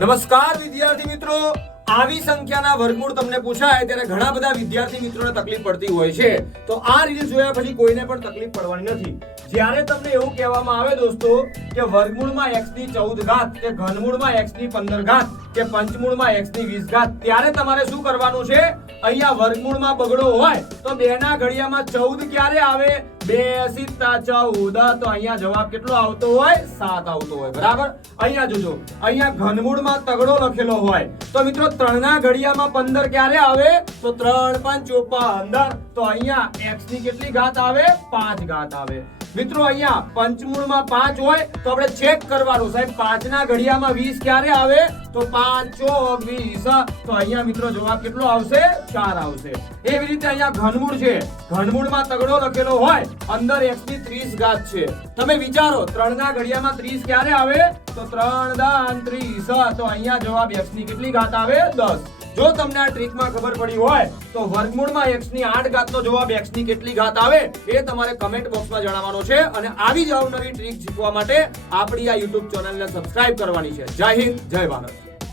નમસ્કાર વિદ્યાર્થી મિત્રો, આવી સંખ્યાના વર્ગમૂળ તમને પૂછાય ત્યારે ઘણા બધા વિદ્યાર્થી મિત્રોને તકલીફ પડતી હોય છે. તો આ રીલ જોયા પછી કોઈને પણ તકલીફ પડવાની નથી. જ્યારે તમને એવું કહેવામાં આવે દોસ્તો કે વર્ગમૂળમાં x ની 14 ઘાત કે ઘનમૂળમાં x ની 15 ઘાત કે પંચમૂળમાં x ની 20 ઘાત, ત્યારે તમારે શું કરવાનું છે? અહીંયા વર્ગમૂળમાં બગડો હોય તો 2 ના ઘડિયામાં 14 ક્યારે આવે? 2 સિત્તા 14. તો અહીંયા જવાબ કેટલો આવતો હોય? 7 આવતો હોય. બરાબર. અહીંયા જોજો, અહીંયા ઘનમૂળમાં તગડો લખેલો હોય તો મિત્રો 3 ના ઘડિયામાં 15 ક્યારે આવે? તો 3 5 15. તો અહીંયા x ની કેટલી ઘાત આવે? 5 ઘાત આવે. મિત્રો અહીંયા પંચમૂળમાં 5 હોય તો આપણે ચેક કરવાનું, સાહેબ 5 ના ઘડિયામાં 20 ક્યારે આવે? તો 5 ચોક 20. તો અહીંયા મિત્રો જવાબ કેટલો આવશે? 4 આવશે. એવી રીતે અહીંયા ઘનમૂળ છે, ઘનમૂળમાં તગડો લખેલો હોય, અંદર x ની 30 ઘાત છે. તમે વિચારો 3 ના ઘડિયામાં 30 ક્યારે આવે? તો 3 દાન 30. તો અહીંયા જવાબ x ની કેટલી ઘાત આવે? 10. જો તમને આ ટ્રીકમાં ખબર પડી હોય તો વર્ગમૂળમાં x ની 8 ઘાતનો જવાબ x ની કેટલી ઘાત આવે એ તમારે કમેન્ટ બોક્સમાં જણાવવાનો છે. અને આવી જ અવનવી ટ્રીક શીખવા માટે આપણી આ YouTube ચેનલને સબસ્ક્રાઇબ કરવાની છે. જય હિન્દ, જય ભારત.